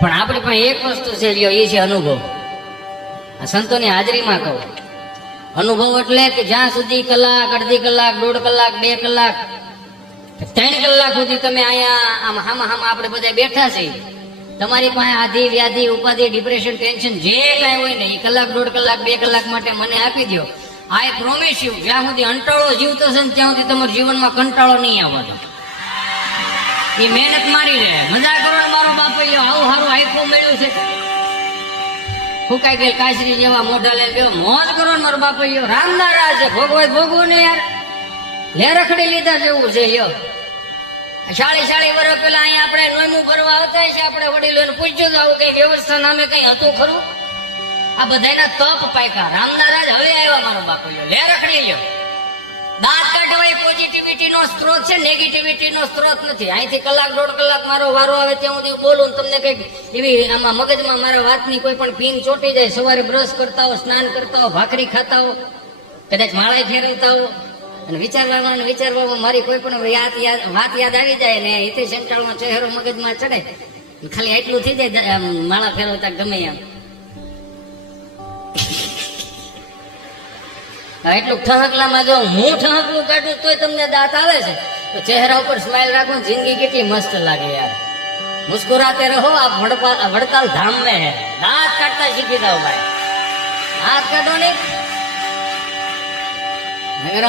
પણ આપણી પાસે એક વસ્તુ છે લ્યો, એ છે અનુભવ. આ સંતોની હાજરીમાં કહું, અનુભવ એટલે કે જ્યાં સુધી કલાક, અડધી કલાક, 1.5 કલાક, 2 કલાક, 3 કલાક સુધી તમે અહીંયા આમ હામાં આપણે બધા બેઠા છીએ, તમારી પાસે આધિ વ્યાધિ ઉપાધિ ડિપ્રેશન ટેન્શન જે કાંઈ હોય ને એ કલાક, 1.5 કલાક, 2 કલાક માટે મને આપી દો. આઈ પ્રોમિસ યુ, જ્યાં સુધી અંટાળો જીવતો છે ને ત્યાં સુધી તમારા જીવનમાં કંટાળો નહીં આવવાનો. એ મહેનત મારી રહે. મજા કરો ને મારો બાપો, આવું સારું આઈફોન મળ્યું છે, ફૂંકાઈ ગયેલ કાચરી જેવા મોઢા લઈને બેહો, મોજ કરો ને મારો બાપો. રામના રાજ છે, ભોગવાય ભોગવું ને યાર, લે રખડી લીધા જેવું છે. લ્યો 40 વર્ષ પેલા અહીંયા આપણે નોયમું ભરવા આવતા છે, આપણે વડીલોને પૂછ્યું તો આવું કઈ વ્યવસ્થા નામે કઈ હતું ખરું? આ બધાના તપ પાયકા. રામના રાજ હવે આવ્યા મારો બાપો, લે રખડી લ્યો. દાંત કાઢવા એ પોઝિટિવિટી નો સ્ત્રોત છે, નેગેટિવિટી નો સ્ત્રોત નથી. અહીંથી કલાક, 1.5 કલાક મારો વારો આવે ત્યાં સુધી બોલું, તમને કઈક એવી આમાં મગજમાં મારા વાતની કોઈ પણ પીન ચોટી જાય. સવારે બ્રશ કરતા હો, સ્નાન કરતા હો, ભાખરી ખાતા હો, કદાચ માળા ફેરવતા હો, અને વિચારવામાં મારી કોઈ પણ વાત યાદ આવી જાય ને હિતે સંચાળમાં ચહેરો મગજમાં ચડે, ખાલી એટલું થઈ જાય માળા ફેરવતા ગમે એમ. એટલું ઠહકલામાં જો હું ઠહકલું કાઢું તોય તમને દાંત આવે છે, તો ચહેરા ઉપર સ્માઈલ રાખો, જિંદગી કેટલી મસ્ત લાગે યાર. મુસ્કુરાતે રહો, આપ વડતાલ ધામ में है. દાંત કાઢતા શીખી જાઓ ભાઈ, દાંત કાઢો નહીં.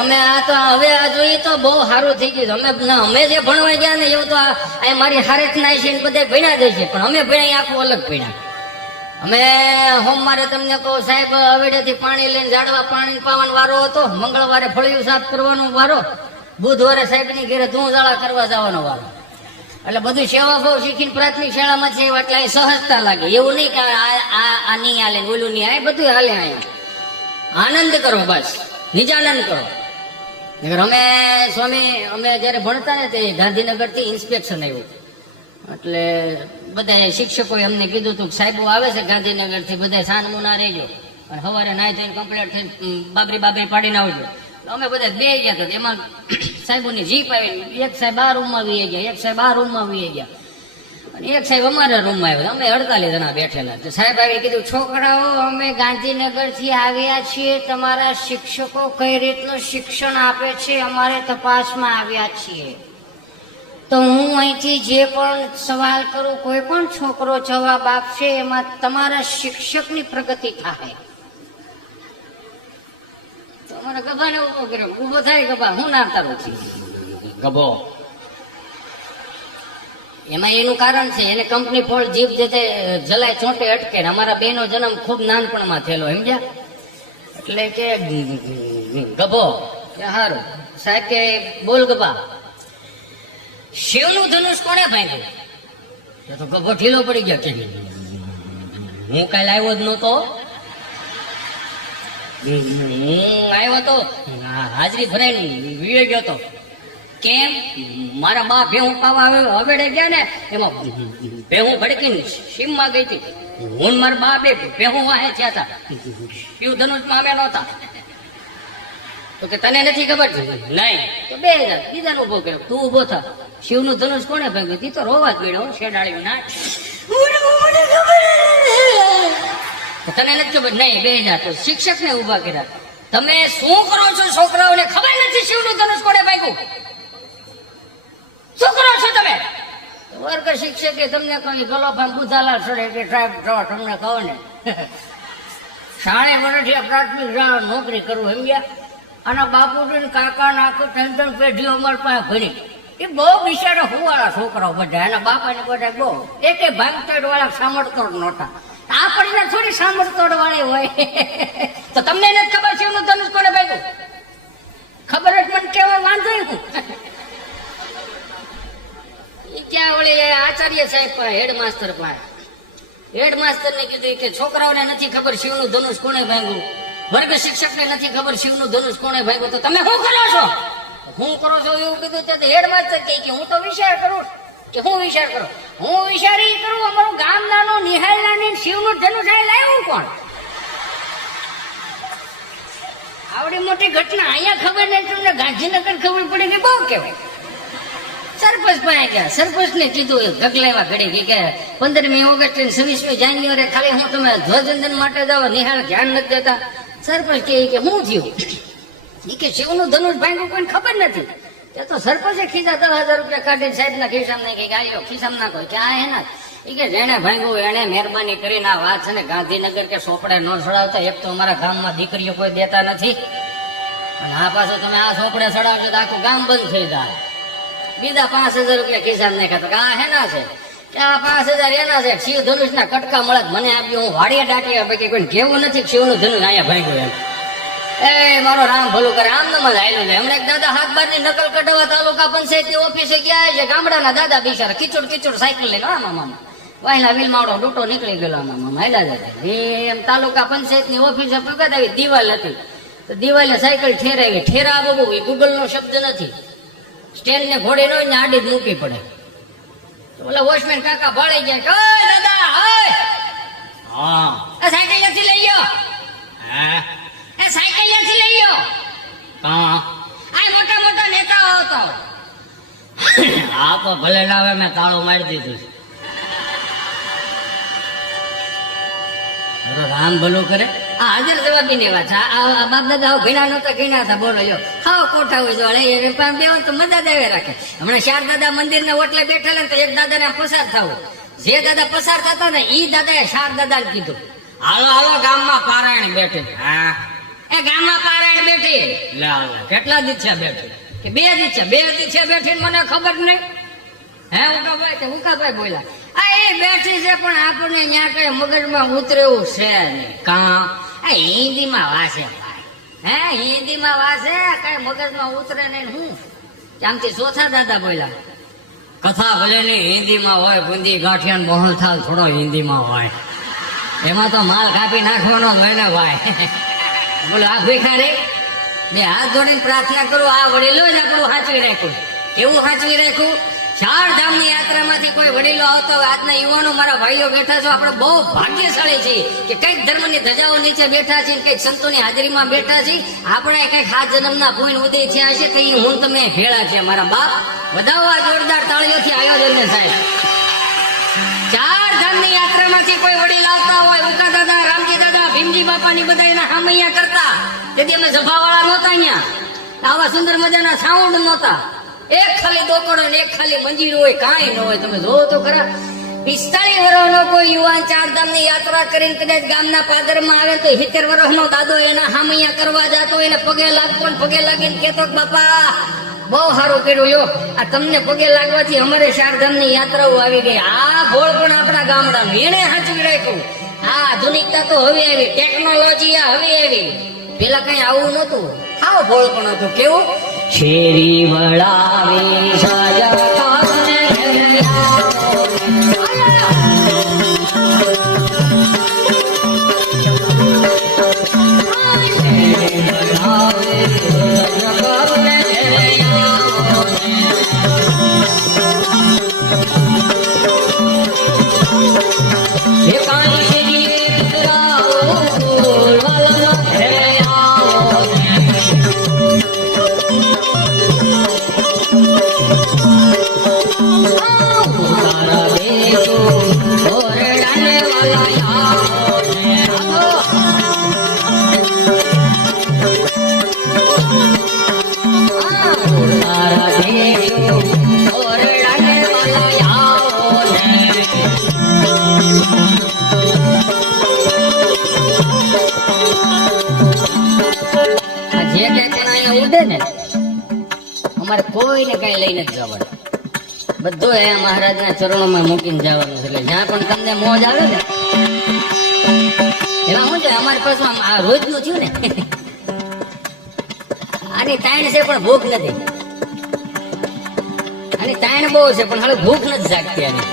અમે આ તો હવે આ જોઈએ તો બહુ સારું થઈ ગયું. અમે જે ભણવા ગયા ને એવું તો આ મારી હારેત ના છે ને બધા ભણ્યા જ છે, પણ અમે ભણ્યા આખું અલગ ભણ્યા. અમે સોમવારે તમને કહું સાહેબ હવેડેથી પાણી લઈને ઝાડવા પાણી પાવાનો વારો હતો, મંગળવારે ફળિયું સાફ કરવાનો વારો, બુધવારે સાહેબની ઘરે ધૂળઝાળા કરવા જવાનો વારો. એટલે બધું સેવા ભાવ શીખીને પ્રાથમિક શાળામાં છે, એટલે અહીં સહજતા લાગે. એવું નહીં કે આ નહીં હાલે ઓલું નહીં, આ બધું હાલે. અહીંયા આનંદ કરો, બસ નિજાનંદ કરો. અમે જયારે ભણતા ને તે ગાંધીનગર થી ઇન્સ્પેક્શન આવ્યું, એટલે બધા શિક્ષકોએ અમને કીધું હતું સાહેબો આવે છે ગાંધીનગર થી, બધા સાનમુના રહેજો અને સવારે નાઈ ધોઈને કમ્પ્લીટ થઈને બાબરી પાડીને આવજો. અમે બધા બે ગયા હતા, એમાં સાહેબોની જીપ આવી, એક સાહેબ આ રૂમમાં વી ગયા, એક સાહેબ આ રૂમમાં વી ગયા, અને એક સાહેબ અમારા રૂમમાં આવ્યા. અમે 48 જણા બેઠેલા. તો સાહેબ આવી કીધું, છોકરાઓ અમે ગાંધીનગર થી આવ્યા છીએ, તમારા શિક્ષકો કઈ રીતનું શિક્ષણ આપે છે અમારે તપાસમાં આવ્યા છીએ. તો હું અહીંથી જે પણ સવાલ કરું, કોઈ પણ છોકરો જવાબ આપશે એમાં તમારા શિક્ષકની પ્રગતિ થાય. તો અમારા ગભાને ઉભો કર્યો, ઉભો થાય ગભા, હું નામ તારું છું ગભો. એમાં એનું કારણ છે, એને કંપની ફોડ જીભ જે જલાય ચોંટે અટકે. અમારા બેનો જન્મ ખૂબ નાનપણમાં થયેલો, સમજ્યા? એટલે કે ગભો કે હારું. સાહેબ કે બોલ ગભા, શિવનું ધનુષ કોણે ભાંગ્યું? તો ગભો ઢીલો પડી ગયો કે હું કાલે આવ્યો જ નહોતો, હું આવ્યો તો હાજરી ભરાઈને વીએ ગયો તો. કેમ? મારા બા ભેહું પાવા હવેડે ગયા ને, એમાં ભેહું ભડકીને સીમમાં ગઈ હતી. હું મારા બા બે ભેહું વાહે થયા હતા, શિવ ધનુષમાં અમે નહોતા. તો કે તને નથી ખબર? નહીં. તો 2000 બીજાનો ઉભો કર્યો, તું ઉભો થા. શિવનું ધનુષ કોને ભાગ્યું? તી તો રોવા જ મળ્યો, શેડાળ્યું ના. તને નથી ખબર? નહીં. 2000 તો શિક્ષકને ઉભા કર્યા. તમે શું કરો છો? છોકરાઓને ખબર નથી શિવનું ધનુષ કોને ભાગ્યું? શું કરો છો તમે? વર્ગ શિક્ષકે તમને કહ્યું ગલોફામ બુધાલાલ સડે કે સાહેબ જો તમને કહો ને 60 વર્ષથી પ્રાથમિક શાળા નોકરી કરવું, સમજ્યા? અને બાપુજી કાકા નાખો 3 પેઢીઓ અમારી પાસે ભણી. એ બહુ બિચારા હુવાળા છોકરાઓ બધા, એના બાપાને બધા બહુ એકે ભાંગતોડ વાળા સામરતોડ નહોતા. આપણને થોડી સામરતોડ વાળી હોય. તો તમને નથી ખબર છે એનું ધનુષ કોને ભાગ્યું? ખબર જ મને કેવા વાંધો ક્યાં વળી આચાર્ય સાહેબ પાસે, હેડમાસ્ટર પાસે. હેડમાસ્ટર ને કીધું કે છોકરાઓને નથી ખબર શિવનું ધનુષ કોને ભાંગ્યું, વર્ગ શિક્ષક ને નથી ખબર શિવનું ધનુષ કોને ભાંગ્યું, તો તમે શું કરો છો? હું કરો છો એવું કીધું. હેડમાસ્ટર કહે કે હું તો વિચાર કરું. કે હું વિચાર કરું? હું વિચાર એ કરું, અમારું ગામ નાનું નિહાળના શિવનું ધનુષ લાવ્યું કોણ? આવડી મોટી ઘટના અહીંયા ખબર નહીં, તમને ગાંધીનગર ખબર પડી ગઈ, બહુ કહેવાય. સરપંચ પાસે ગયા. સરપંચ ને કીધું ગગલાવા ઘડી કે 15મી ઓગસ્ટ ને 26મી જાન્યુઆરી ખાલી હું તમે ધ્વજવંદન માટે જાવ, નિહાળ ધ્યાન નથી દેતા. સરપંચ કે શું થયું? એ કે શિવનું ધનુષ ભાંગ્યું કોઈને ખબર નથી. તે તો સરપંચે ખીધા 10,000 રૂપિયા કાઢીને સાહેબના ખિસ્સામાં નાખી, ગાયો ખિસ્સામાં નાખો કે આ એના. એ કે જેને ભાંગ્યું એને મહેરબાની કરીને આ વાત છે ને ગાંધીનગર કે સોપડે ન ચડાવતા. એક તો અમારા ગામમાં દીકરીઓ કોઈ દેતા નથી, અને આ પાછું તમે આ સોપડે ચડાવશો તો આખું ગામ બંધ થઈ જાય. બીજા 5,000 રૂપિયા ખિસ્સામાં નાખ્યા. તો આ હેના છે કે આ 5,000 એના છે. શિવ ધનુષ ના કટકા મળે મને આપ્યું, હું વાડીએ ડાકી બાકી કોઈ કેવું નથી શિવનું ધનુષ અહીંયા ભાંગ્યું એમ. એ મારો રામ ભલું કરે, આમ નમ જ આયલો છે. હમણાં એક દાદા હાથ બાર ની નકલ કઢાવવા તાલુકા પંચાયતની ઓફિસે ગયા છે. ગામડાના દાદા બિચારા કિચોડ સાયકલ લઈને આમાં વાયલા વિલમાવડો ડૂટો નીકળી ગયેલો આમાં હાલ્યા જાય. એમ તાલુકા પંચાયતની ઓફિસે પગત આવી, દિવાલ હતી તો દિવાલે સાયકલ ઠેરાવી. ઠેરા બહુ એ ગૂગલ નો શબ્દ નથી. સ્ટેન્ડ ને ઘોડે નો આડી જ મૂકી પડે. ઓલા વોચમેન કાકા ભાળી ગયા, ઓય દાદા ઓય, હા આ સાયકલ નથી લઈ ગયો, હા એ સાયકલ નથી લઈ ગયો, હા આ મોટા મોટા નેતાઓ હતો. આ તો ભલે લાવે, મેં તાળું મારી દીધું. રામ ભલું કરે. આ હાજર જવાબી ની વાત. આ બાપ દાદા ઘીણા નતા ઘીણા હતા. બોલો જો ખાવ કોઠા હોય જોડે બેવાનું તો મજા દેવે રાખે. હમણાં 4 દાદા મંદિર ને ઓટલે બેઠેલા તો એક દાદા ને પસાર થવું. જે દાદા પસાર થતા ને ઈ દાદા 4 દાદા ને કીધું હાલો હાલો ગામમાં પારાયણ બેઠી. હા એ ગામમાં પારાયણ બેઠી. કેટલા દિવસ છે બેઠી? કે 2 દિવસ છે. 2 દિવસ છે બેઠી મને ખબર નહીં. હે ઉકાભાઈ બોલ્યા આ એ બેઠી છે પણ આપણને ત્યાં કઈ મગજમાં ઉતરે એવું છે નહીં. કા હિન્દીમાં વાસે, હે હિન્દીમાં વાસે, કઈ મગજમાં ઉતરે નહીં. હું આમથી ચોથા દાદા બોલ્યા કથા ભલે ની હિન્દીમાં હોય, બુંદી ગાંઠિયા મોહન થાલ થોડો હિન્દીમાં હોય, એમાં તો માલ કાપી નાખવાનો હોય ને ભાઈ. બોલો આ ભીખા રે, બે હાથ જોડીને પ્રાર્થના કરું આ વડીલો જ આપણું સાચવી રાખ્યું. એવું સાચવી રાખ્યું. 4 ધામની યાત્રામાંથી કોઈ વડીલો આવતા હોય. આજના યુવાનો મારા ભાઈઓ બેઠા છો, આપણે બહુ ભાગ્યશાળી છીએ કે કઈક ધર્મની ધજાઓ નીચે બેઠા છીએ, કઈક સંતોની હાજરીમાં બેઠા છીએ. આપણે કઈક 7 જન્મના પુણ્ય ઉદય થયા છે તો હું તમે ભેળા છે. મારા બાપ વધાવવા જોરદાર તાળીઓથી આયોજનને સાહેબ. 4 ધામની યાત્રામાંથી કોઈ વડીલ આવતા હોય, ઉકા દાદા, રામજી દાદા, ભીમજી બાપાની બધા એના હામૈયા કરતા. તેથી અમે સભાવાળા નહોતા, અહીંયા આવા સુંદર મજાના સાઉન્ડ નહોતા. એક ખાલી દોકડો ને એક ખાલી મંજીર હોય, કાંઈ ન હોય. તમે જોવો તો ખરા. 45 વર્ષનો કોઈ યુવાન 4 ધામની યાત્રા કરીને કદાચ ગામના પાદરમાં આવે તો 70 વર્ષનો દાદો એના હામૈયા કરવા જતો, એને પગે લાગતો ને પગે લાગીને કેતો બાપા બહુ સારું કર્યું યો, આ તમને પગે લાગવાથી અમારે 4 ધામની યાત્રાઓ આવી ગઈ. આ ભોળ પણ આપણા ગામડાનું એને સાચવી રાખ્યું. આ આધુનિકતા તો હવે આવી, ટેકનોલોજી હવે આવી. પેલા કઈ આવું નતું. આવો ભોળ પણ હતું. કેવું શેરી વળાવી સાજા અમારે કોઈને કઈ લઈને જ જવાનું. બધું એ મહારાજના ચરણોમાં મૂકીને જવાનું છે. એટલે જ્યાં પણ તમને મોજ આવે ને એમાં શું છે, અમારી પાસમાં આ રોજનું થયું ને આની તાણ છે પણ ભૂખ નથી. આની તાણ બહુ છે પણ હવે ભૂખ નથી જાગતી. આની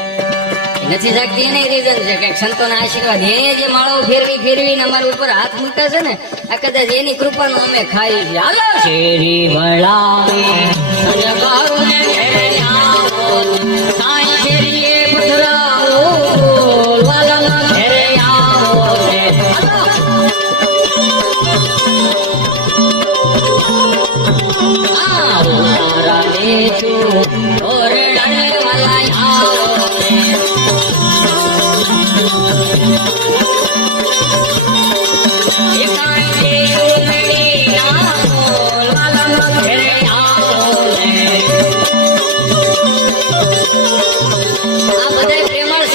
નથી જાગતી એને રીઝન છે કે સંતોના આશીર્વાદ એને જે માળો ફેરવીને અમારા ઉપર હાથ મૂક્યા છે ને, આ કદાચ એની કૃપાનું અમે ખાઈ છીએ. હાલો શેરી વળાવી સજગારુને ઘેરે આવો, સાઈ શેરીએ પધરાવો, વાલાના ઘેરે આવો રે. આવો તારા દેશું ઓરે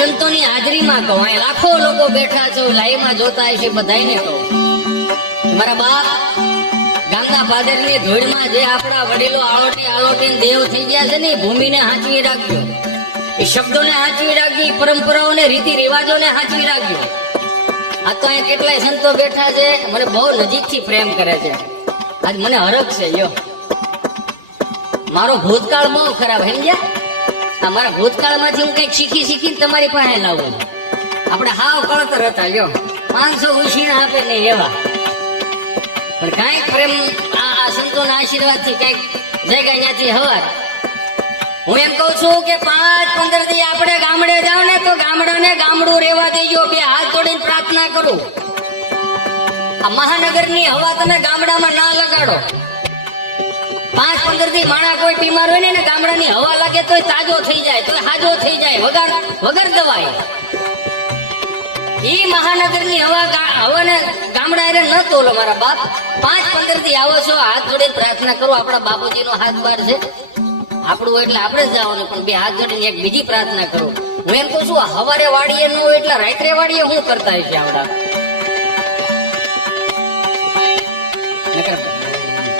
સંતોની હાજરીમાં કહું, અહીં લાખો લોકો બેઠા છે, લાઈવમાં જોતા હશે, બધાયને કહું, મારા બાપ ગામના પાદરની ધૂળમાં જે આપણા વડીલો આલોટી આલોટીને દેવ થઈ ગયા છે ને, એ ભૂમિને હાંચવી રાખજો, એ શબ્દોને હાંચવી રાખજો, એ પરંપરાઓને રીતિ રિવાજોને હાંચવી રાખજો. આ તો અહીં કેટલાય સંતો બેઠા છે, મને બહુ નજીકથી પ્રેમ કરે છે, આજ મને હરખ છે. યો મારો ભૂતકાળ બહુ ખરાબ સમજ્યા, અમારા ભૂતકાળમાંથી હું કઈક શીખીને તમારી પાસે લાવું. આપણે હાવ કળતર હતા, લ્યો 500 ઉછીણા આપે નહીં એવા, પણ કઈક પ્રેમ આ સંતોના આશીર્વાદથી કઈક જગ્યા ત્યાંથી હવાર. હું એમ કઉ છું કે 5-15 દી આપણે ગામડે જાવ ને તો ગામડાને ગામડું રહેવા દેજો, બે હાથ જોડીને પ્રાર્થના કરું. આ મહાનગરની હવા તમે ગામડામાં ના લગાડો. 5-15 દી માણા કોઈ બીમાર હોય ને ગામડાની હવા લાગે તો તાજો થઈ જાય, તો હાજો થઈ જાય, વગર દવાય. ઈ મહાનગરની હવાને ગામડા એને ન તોલો મારા બાપ. 5-15 દી આવો છો, હાથ જોડીને પ્રાર્થના કરો. આપણા બાપુજીનો હાથ બાર છે, આપણું એટલે આપણે જ જવાનું, પણ બે હાથ જોડીને એક બીજી પ્રાર્થના કરો. હું એમ કહું છું, હવારે વાડીએ ન હોય એટલે રાત્રે વાડીએ શું કરતા હશે આપડા?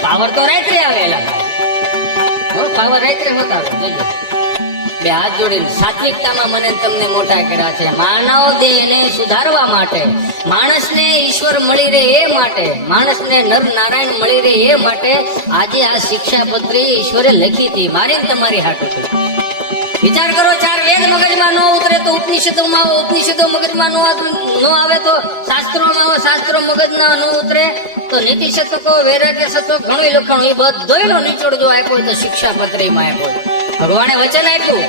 પાવર તો રાત્રે આવેલા, પાવર રાત્રે હોતા. બે હાથ જોડીને સાત્વિકતામાં મને તમને મોટા કર્યા છે. માનવ દેહને સુધારવા માટે, માણસને ઈશ્વર મળી રહે એ માટે, માણસને નર નારાયણ મળી રહે એ માટે આજે આ શિક્ષાપત્રી ઈશ્વરે લખી હતી, મારી તમારી હાટું. વિચાર કરો, 4 વેદ મગજમાં ન ઉતરે તો ઉપનિષદોમાં, ઉપનિષદો મગજમાં ન આવે તો શાસ્ત્રોમાં, શાસ્ત્રો મગજમાં ન ઉતરે તો નીતિ શતકો, વૈરાગ્ય શતકો ઘણું લખાણું, એ બધોયનો નીચોડ જો આપ્યો તો શિક્ષાપત્રીમાં આપ્યો. ભગવાને વચન આપ્યું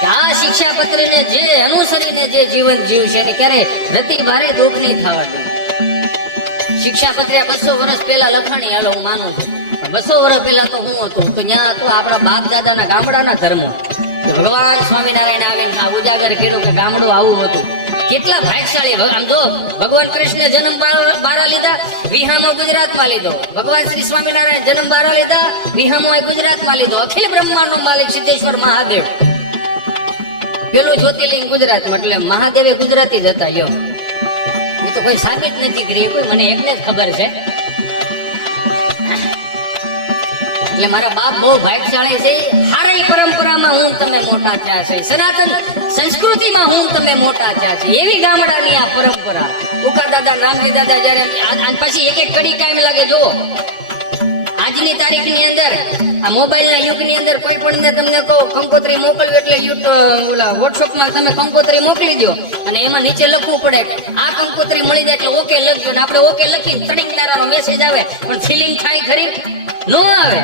કે આ શિક્ષાપત્રીને જે અનુસરીને જે જીવન જીવશે એને ક્યારે રતિ ભારે દુઃખ નહીં થવા દે. શિક્ષાપત્રી 200 વર્ષ પહેલા લખાણી, હાલો હું માનું છું, 200 વર્ષ પહેલા તો હું હતું તો ત્યાં તો આપણા બાપ દાદાના ગામડાના ધર્મો. ભગવાન સ્વામિનારાયણ આવીને આ ઉજાગર કર્યું કે ગામડું આવું હતું. કેટલા ભાગશાળી! આમ જો, ભગવાન કૃષ્ણ જન્મ બારા લીધા, વિહામો ગુજરાતમાં લીધો. ભગવાન શ્રી સ્વામિનારાયણ જન્મ બારા લીધા, વિહામો ગુજરાતમાં લીધો. અખિલ બ્રહ્માંડ નો માલિક સિદ્ધેશ્વર મહાદેવ, પેલું જ્યોતિર્લિંગ ગુજરાતમાં, એટલે મહાદેવે ગુજરાતી જ હતા. યો એ તો કોઈ સાબિત નથી કરી, કોઈ મને એકને જ ખબર છે. એટલે મારા બાપ બહુ ભાગશાળી છે. હારી પરંપરામાં હું તમે મોટા થયા છે, સનાતન સંસ્કૃતિમાં હું તમે મોટા થયા છે, એવી ગામડાની આ પરંપરા. ઉકા દાદા, નામજી દાદા, જયારે પછી એક એક કડી કાયમ લાગે. જો આજની તારીખની અંદર, આ મોબાઈલના યુગની અંદર કોઈ પણ ને તમને કહો કંકોત્રી મોકલવી એટલે વોટ્સઅપમાં તમે કંકોત્રી મોકલી દો અને એમાં નીચે લખવું પડે આ કંકોત્રી મળી જાય એટલે ઓકે લખજો, ને આપણે ઓકે લખી તડીંગનારાનો મેસેજ આવે, પણ ફિલિંગ થાય ખરી ન આવે.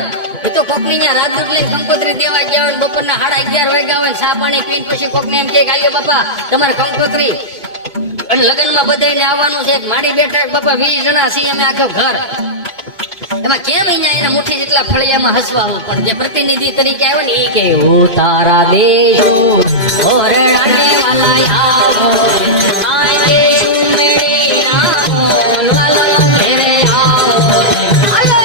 એ તો કોકની ત્યાં રાજદૂત લઈને કંકોત્રી દેવા ગયા હોય, બપોરના 11:30 વાગ્યા હોય, ચા પાણી પીને પછી કોકને એમ કે આલ્યો બાપા તમારે કંકોત્રી, અને લગ્નમાં બધાને આવવાનું છે, મારી બેઠા બાપા 20 જણા છીએ અમે, આખો ઘર. એમાં કેમ અહીંયા એના મુઠ્ઠી જેટલા ફળિયામાં હસવાવું, પણ જે પ્રતિનિધિ તરીકે આવે ને એ કે હું તારા દેશો ઓરડાને વાલા આવો આય દેશો મેરે આવો વાલા તેરે આવો હાલો.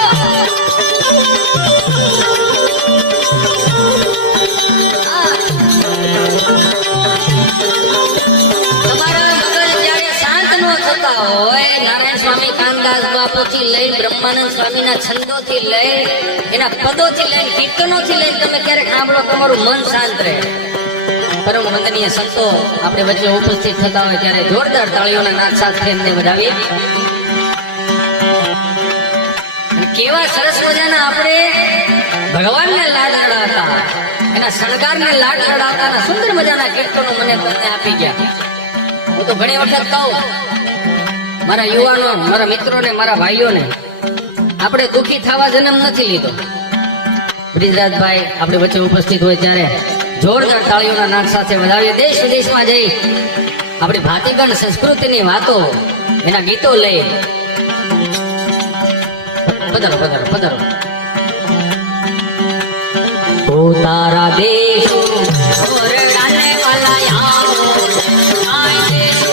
તમારા મગજ જ્યારે શાંત ન થતા હોય, નારાયણ સ્વામી કાનદાસ બાપુથી લઈ બ્રહ્માનંદ સ્વામીના છંદોથી લઈ એના પદોથી લઈને કીર્તનોથી લઈને તમે ક્યારેક સાંભળો, તમારું મન શાંત રહે. પરમ વંદનીય સંતો આપણે વચ્ચે ઉપસ્થિત થતા હોય ત્યારે જોરદાર તાળીઓના નાદ સાથે એમને વધાવીએ. કેવા સરસ મજાના આપણે ભગવાનને લાડ લડાવતા, એના શણગારને લાડ લડાવતા સુંદર મજાના કીર્તનો મને તમને આપી ગયા. હું તો ઘણી વખત કહું મારા યુવાનો, મારા મિત્રોને, મારા ભાઈઓને, આપણે દુઃખી થવા જન્મ નથી લીધો. બ્રિજરાજભાઈ આપણે વચ્ચે ઉપસ્થિત હોય ત્યારે જોરદાર તાળીઓના નાદ સાથે વધાવીએ. દેશ વિદેશમાં જઈ આપણી ભાતીગણ સંસ્કૃતિની વાતો, એના ગીતો લઈ પધારો પધારો પધારો. તારા દેશો ઓરડાને વાલા આવો આય દેશો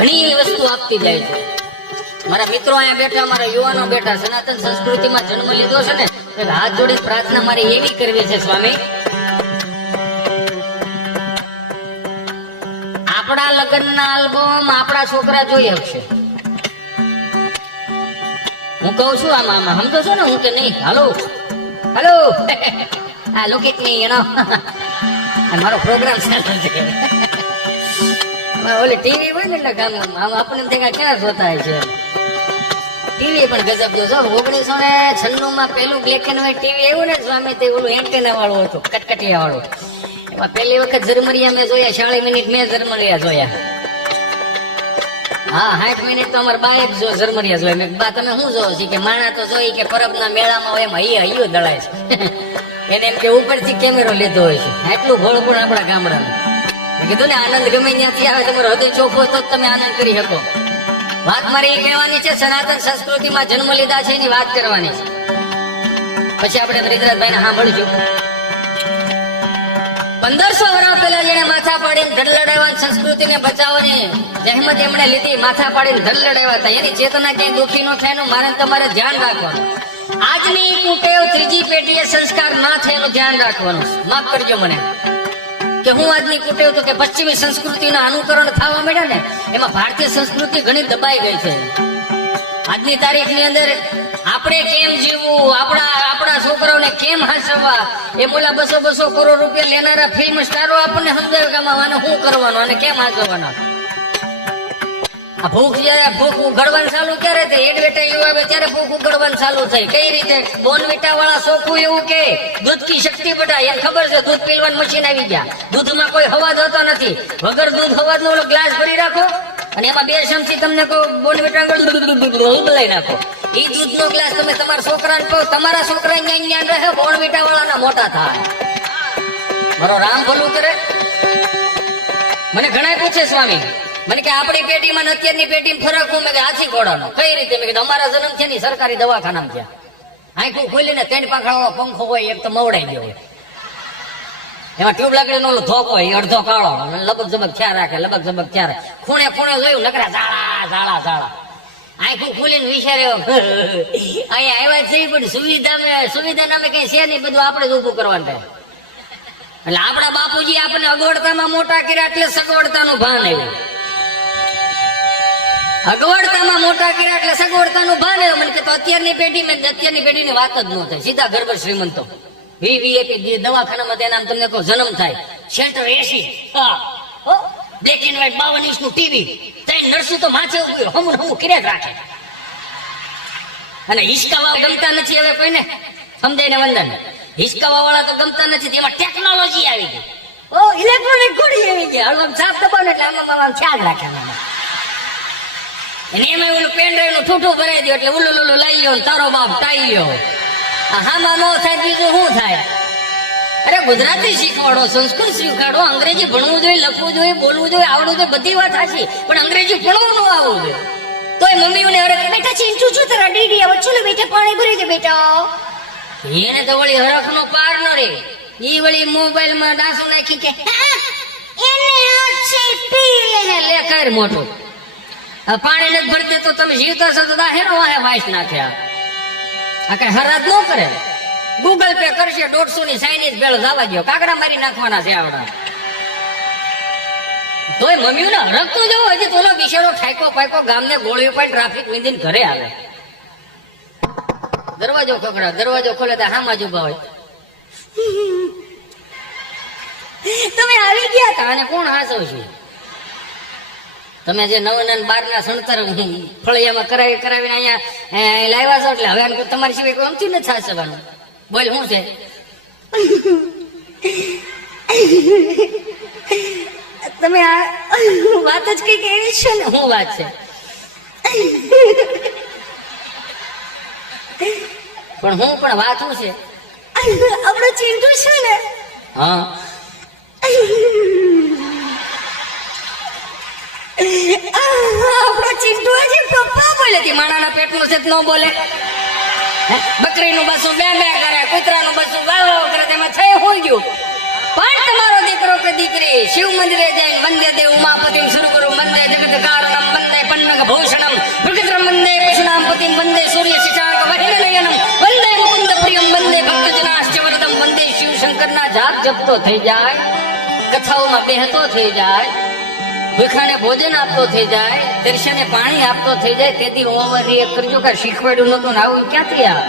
ઘણી વસ્તુ આપતી જાય છે. મારા મિત્રો અહીંયા બેઠા, મારા યુવાનો બેઠા, સનાતન સંસ્કૃતિમાં જન્મ લીધો છે ને, એટલે હાથ જોડી પ્રાર્થના મારી એવી કરવી છે સ્વામી, આપણા લગ્નના આલ્બમ આપણા છોકરા જોઈ શકશે. હું કહું છું આમાં સમજો છો ને, હું કે નહીં? હાલો હાલો આ look it me, you know મારો પ્રોગ્રામ ચાલુ છે. ઓલી ટીવી હોય ને એટલે ગામમાં આપણને દેખા ક્યાં જોતા છે. ટીવી પણ ગજબ જો 1996 માં પેલું બ્લેક એન્ડ વ્હાઈટ ટીવી આવ્યું ને સ્વામી, તે ઓલું એન્ટેના વાળું હતું, કટકટિયા વાળું. એમાં પહેલી વખત ઝરમરિયા મેં જોયા, 40 મિનિટ મેં ઝરમરિયા જોયા. હા 60 મિનિટ તો અમારા બાએ જ ઝરમરિયા જોયા. મેં બા તમે શું જોવો છો? કે માણા તો જોઈ કે પરબના મેળામાં હોય એમાં હૈયું દળાય છે. એને એમ કે ઉપરથી કેમેરો લીધો હોય છે. એટલું ભોળપુણ આપણા ગામડાનું. કીધું ને આનંદ ગમે ત્યાંથી આવે, તમારો હૃદય ચોખ્ખો તો તમે આનંદ કરી શકો. વાત મારે એ કહેવાની છે, સનાતન સંસ્કૃતિમાં જન્મ લીધા છે એની વાત કરવાની છે. પછી આપણે બ્રિજરાજભાઈને સાંભળજો. 1500 વર્ષ પહેલા જેને માથા પાડીને ધડ લડાવવાની, સંસ્કૃતિને બચાવવાની જહેમત એમણે લીધી, માથા પાડીને ધડ લડાવ્યા હતા, એની ચેતના ક્યાંય દુઃખી ન થાય એનું મારે તમારે ધ્યાન રાખવાનું. આજની કુટેવ ત્રીજી પેઢીએ સંસ્કાર ના થાય એનું ધ્યાન રાખવાનું. માફ કરજો મને કે હું આજની કુટેવ તો કે પશ્ચિમી સંસ્કૃતિનું અનુકરણ થવા માંડ્યા ને, એમાં ભારતીય સંસ્કૃતિ ઘણી દબાઈ ગઈ છે. આજની તારીખની અંદર આપણે કેમ જીવવું, આપણા છોકરાઓને કેમ હાંસવવા, એ બોલા 200 કરોડ રૂપિયા લેનારા ફિલ્મ સ્ટારો આપણને સમજાવે કે આને શું કરવાનું અને કેમ હાંસવવાના. આ ભૂખ ઉઘડવાનું ચાલુ ક્યારે થાય? એડવર્ટાઈઝ આવે ત્યારે ભૂખ ઉઘડવાનું ચાલુ થાય. કઈ રીતે? બોર્નવિટા વાળા સોખું એવું કે દૂધ કી શક્તિ બટા, એને ખબર છે દૂધ પીલવાનું મશીન આવી ગયા, દૂધમાં કોઈ હવાજ હોતો નથી, વગર દૂધ હવાજ નો ગ્લાસ ભરી રાખો અને એમાં 2 ચમચી તમને કહો બોર્નવિટા લઈ નાખો. એ દૂધનો ગ્લાસ તમે તમારા છોકરાને કહો, તમારા છોકરા જ્ઞાન રહે, બોર્નવિટા વાળાના મોટા થાય. મારો રામ ભલું કરે. મને ઘણા પૂછે સ્વામી, મને કે આપણી પેઢીમાં ને અત્યારની પેઢીમાં ફરક હું? મેં કે હાથી ઘોડાનો. કઈ રીતે? મેં કીધું અમારા જન્મ છે ને સરકારી દવાખાનામાં થયા. આંખું ખોલીને 3 પાંખડાનો પંખો હોય, એક તો મવડાઈ ગયો હોય, એમાં ટ્યુબ લાકડીનો ઓલો ધોકો હોય, અડધો કાળો, લબક જબક થયા રાખે, લબક જબક થયા રાખે. ખૂણે ખૂણે જોયું નકરા ઝાડા. આંખું ખોલીને વિચાર્યો અહીંયા આવ્યા છે પણ સુવિધા નામે કઈ છે નહીં, બધું આપણે જ ઉભું કરવાનું થાય. એટલે આપણા બાપુજી આપણને અગવડતામાં મોટા કર્યા એટલે સગવડતાનું ભાન આવ્યું. અગવડતામાં મોટા કર્યા એટલે સગવડતાનું ભાન આવ્યું. મને કે અત્યારની પેઢીની વાત જ ન થાય. સીધા ગર્ભ શ્રીમંતો વીવીઆઈપી દવાખાનામાં તેના તમને કહો જન્મ થાય, centre AC, black and white 52 ઇંચનું ટીવી, 3 નર્સો તો માથે હમું કર્યા જ રાખે. અને હિસકાવા ગમતા નથી હવે કોઈને, સમજાય ને વંદન? હિસકાવા વાળા તો ગમતા નથી, એમાં ટેકનોલોજી આવી ગઈ. ઇલેક્ટ્રોનિક ઘોડી આવી ગઈ. હળવા સાફ દબાવ એટલે આમાં ખ્યાલ રાખે. અને એમાં ઓલું પેનડ્રાઈવ નું ઠૂઠું ભરાઈ દો એટલે ઉલું લઈ લો, તારો બાપ ટાઈ લ્યો. હામાં નો થાય બીજું શું થાય? અરે ગુજરાતી શીખવાડો, સંસ્કૃત શીખવાડો, અંગ્રેજી ભણવું જોઈએ, લખવું જોઈએ, બોલવું જોઈએ, આવડવું જોઈએ, બધી વાત સાચી, પણ અંગ્રેજી ભણવું ન આવવું જોઈએ. તોય મમ્મીઓને અરે બેટા ચીંચું છું તારા ડીડી આવે, ચલો બેટા પાણી ભરી દે બેટા. એને તો વળી હરખ નો પાર ન રે. ઈ વળી મોબાઈલ માં ડાસો નાખી કે એને છે પી લે લે કર મોટું. પાણી નથી ભરતે તો તમે જીવતા છો તો હેરો વાહે વાઈસ નાખ્યા. આ કઈ હરાજ ન કરે. ગૂગલ પે કરશે 150 ની ચાઇનીઝ બેળ જવા દો, કાગડા મારી નાખવાના છે આવડા. તોય મમ્મીઓને હરખતું જવો. હજી તોલો બિચારો ઠાયકો પાયકો ગામને ગોળીઓ પાઈ ટ્રાફિક વિંદીને ઘરે આવે. દરવાજો ખખડા, દરવાજો ખોલે તો હામાં જ ઉભા હોય. તમે આવી ગયા હતા અને કોણ હાસો છે? તમે જે 9 અને 12 ના સણતર ફળિયામાં કરાવીને અહીંયા લાવ્યા છો એટલે હવે તમારી સિવાય કોઈ અમથી નથી સાચવાનું. બોલ શું છે? તમે આ વાત જ કઈક એવી છે ને. શું વાત છે? પણ હું પણ વાત શું છે? આપણો ચિંટુ છે ને. હા આપણો ચિંટુ હજી પપ્પા બોલે કે માણાના પેટનો છે ન બોલે. બકરીનું બસું બે કરે, કૂતરાનું બસું ગાવો કરે, તેમાં થઈ હોય ગયું. પણ તમારો દીકરો કે દીકરી શિવ મંદિરે જઈને વંદે દેવ ઉમાપતિમ સુરગુરુ વંદે જગત કારણમ વંદે પન્નગ ભૂષણમ પ્રકૃતિમ વંદે પશુનામ પતિમ વંદે સૂર્ય શિશાંક વહિનયનમ વંદે મુકુંદ પ્રિયમ વંદે ભક્તજનાશ્ચ વરદમ વંદે શિવ શંકરના જાપ જપતો થઈ જાય, કથાઓમાં બેહતો થઈ જાય, ભૂખાને ભોજન આપતો થઈ જાય, દર્શને પાણી આપતો થઈ જાય, તેથી ઓવરી કરજો કે શીખવાડ્યું નતું ને આવું ક્યાંથી આવે?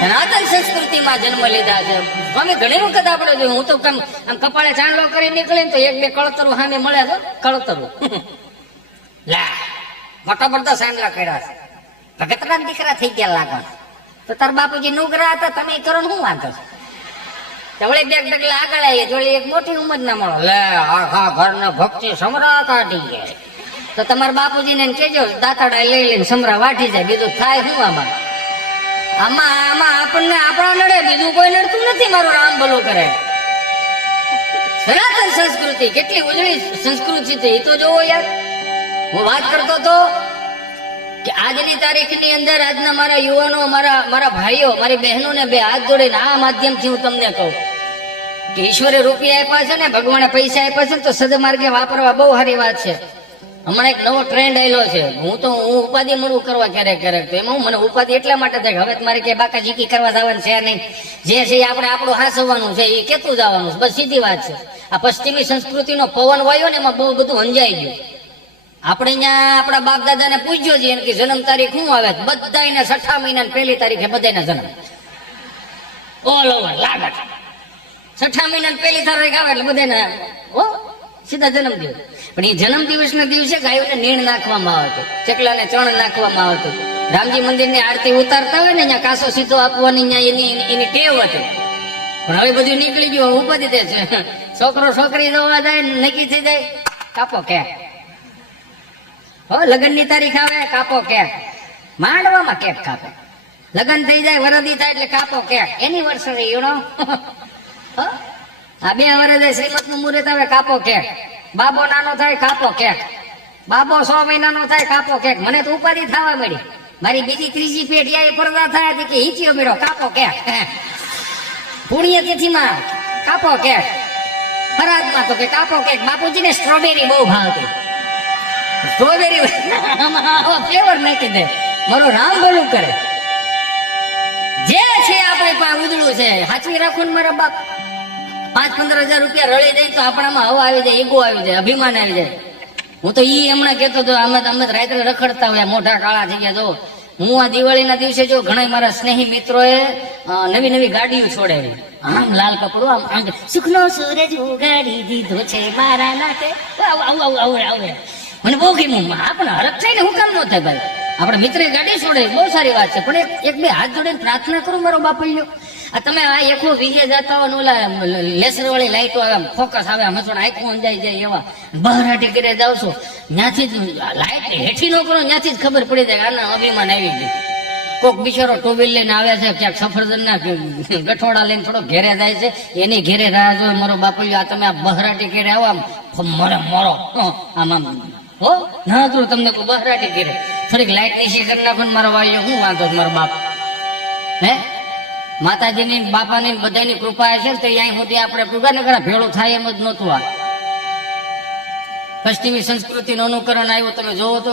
સનાતન સંસ્કૃતિમાં જન્મ લીધા છે. સ્વામી ઘણી વખત આપણે જોયું, હું તો આમ કપાળે ચાંદલો કરી નીકળે ને તો એક બે કળતરું સામે મળે તો કળતરું લે મોટા મોટા સાંડલા કર્યા છે, ભગતના દીકરા થઈ ગયા લાગો તો તાર બાપુજી નુગરા હતા, તમે કરો ને શું વાંધો છે? વળી બે ડગલા આગળ આવીએ જોડે એક મોટી ઉંમર ના મળો લે આખા ઘરના ભક્તિ સમરા કાઢી જાય, તો તમારા બાપુજીને કેજો દાંતડા લઈ લઈને સમરા વાટી જાય, બીજું થાય શું આમાં? આમાં આપણને આપણા નડે, બીજું કોઈ નડતું નથી. મારું રામ ભલું કરે. સનાતન સંસ્કૃતિ કેટલી ઉજળી સંસ્કૃતિ છે એ તો જોવો યાર. હું વાત કરતો હતો કે આજની તારીખની અંદર આજના મારા યુવાનો, મારા ભાઈઓ, મારી બહેનોને બે હાથ જોડીને આ માધ્યમથી હું તમને કહું કે ઈશ્વરે રૂપિયા આપ્યા છે ને, ભગવાને પૈસા આપ્યા છે ને, તો સદમાર્ગે વાપરવા બહુ સારી વાત છે. હમણાં એક નવો ટ્રેન્ડ આવેલો છે, હું ઉપાધિ મળું કરવા ક્યારેક તો એમાં મને ઉપાધિ એટલા માટે થાય હવે મારે કે બાકા જીકી કરવા જવાનું છે નહીં, જે છે આપણે આપણું હાસવાનું છે એ કેતું જવાનું છે, બસ સીધી વાત છે. આ પશ્ચિમી સંસ્કૃતિનો પવન વાયો ને એમાં બહુ બધું અંજાઈ ગયું. આપણે અહીંયા આપણા બાપ દાદાને પૂછ્યો છે એમ કે જન્મ તારીખ શું આવે, બધાને 6 મહિના 1 તારીખે બધાના જન્મ ઓલ ઓવર લાગે, 6 મહિના 1 તારીખ આવે એટલે બધાને સીધા જન્મ દિવસ. પણ એ જન્મ દિવસના દિવસે ગાયોને નીણ નાખવામાં આવતો, ચકલાને ચણ નાખવામાં આવતું. રામજી મંદિરની આરતી ઉતારતા હોય ને ત્યાં કાસો સીધો આપવાની એની ટેવ હતી, પણ હવે બધું નીકળી ગયું. ઉપાધિ દે છે, છોકરો છોકરી જોવા જાય નક્કી થઈ જાય કાપો કે લગ્ન ની તારીખ આવે કાપો કેક, માંડવામાં કેક કાપે, લગ્ન થઈ જાય વરદી થાય એટલે કાપો કેક, એનિવર્સરી યુ નો. આ 2 વર્ષે શ્રીમત નું મુહૂર્ત આવે કાપો કેક, બાબો નાનો થાય કાપો કેક, બાબો 6 મહિનાનો થાય કાપો કેક. મને તો ઉપાધિ થવા મળી, મારી બીજી ત્રીજી પેઢી પડદા થાય કે હીચ્યો મેળો કાપો કેક, પુણ્યતિથિમાં કાપો કેક, ફરાદમાં તો કે કાપો કેક. બાપુજીને સ્ટ્રોબેરી બહુ ભાવતી, સ્ટ્રોબેરી ફ્લેવર નાખી દે. મારું રામ ભલું કરે. જે છે આપણે પાસે ઉજળું છે સાચવી રાખો ને મારા બાપ. 5-15 હજાર રૂપિયા રળી જાય તો આપણામાં હવા આવી જાય, ઈગો આવી જાય, અભિમાન આવી જાય. હું તો ઈ હમણાં કેતો હતો, અમે રાત્રે રખડતા હોય મોટા કાળા થઈ ગયા. જો હું આ દિવાળીના દિવસે જો ઘણા મારા સ્નેહી મિત્રોએ નવી ગાડીઓ છોડાવી, આમ લાલ કપડું, આમ સુખનો સૂરજ ઉગાડી દીધો છે મારા નાતે, આવું મને બહુ ગમ્યું. આપણે હરખ થાય ને હું કામ ન થાય ભાઈ, આપણે મિત્રે ગાડી છોડે બહુ સારી વાત છે, પણ એક બે હાથ જોડીને પ્રાર્થના કરું મારો બાપલ્યો. આ તમે આ એકલો વીજે જતા હોય ને ઓલા લેસર વાળી લાઈટો આવે, ફોકસ આવે, હમણાં આંખો અંજાઈ જાય એવા બહારાટી કરે જાવ છો, ત્યાંથી જ લાઈટ હેઠી ન કરો, ત્યાંથી જ ખબર પડી જાય આના અભિમાન આવી ગયું. કોક બિચારો 2 વ્હીલ લઈને આવે છે, ક્યાંક સફરજન ના ગઠોડા લઈને થોડો ઘેરે જાય છે, એની ઘેરે રાહ જોઈ મારો બાપલ્યો. આ તમે આ બહરાટી ઘેરે આવો મરો આમ હો ના તો તમને કોઈ બહરાટી ઘેરે થોડીક લાઈટ નીચે કરી નાખો ને મારો વાળ્યો શું વાંધો મારો બાપ. હે માતાજીની બાપાની બધાની કૃપા છે તો અહીં સુધી આપણે પુગાને કરા ભેળું થાય એમ જ નહોતું. આ પશ્ચિમી સંસ્કૃતિનું અનુકરણ આવ્યું, તમે જોવો તો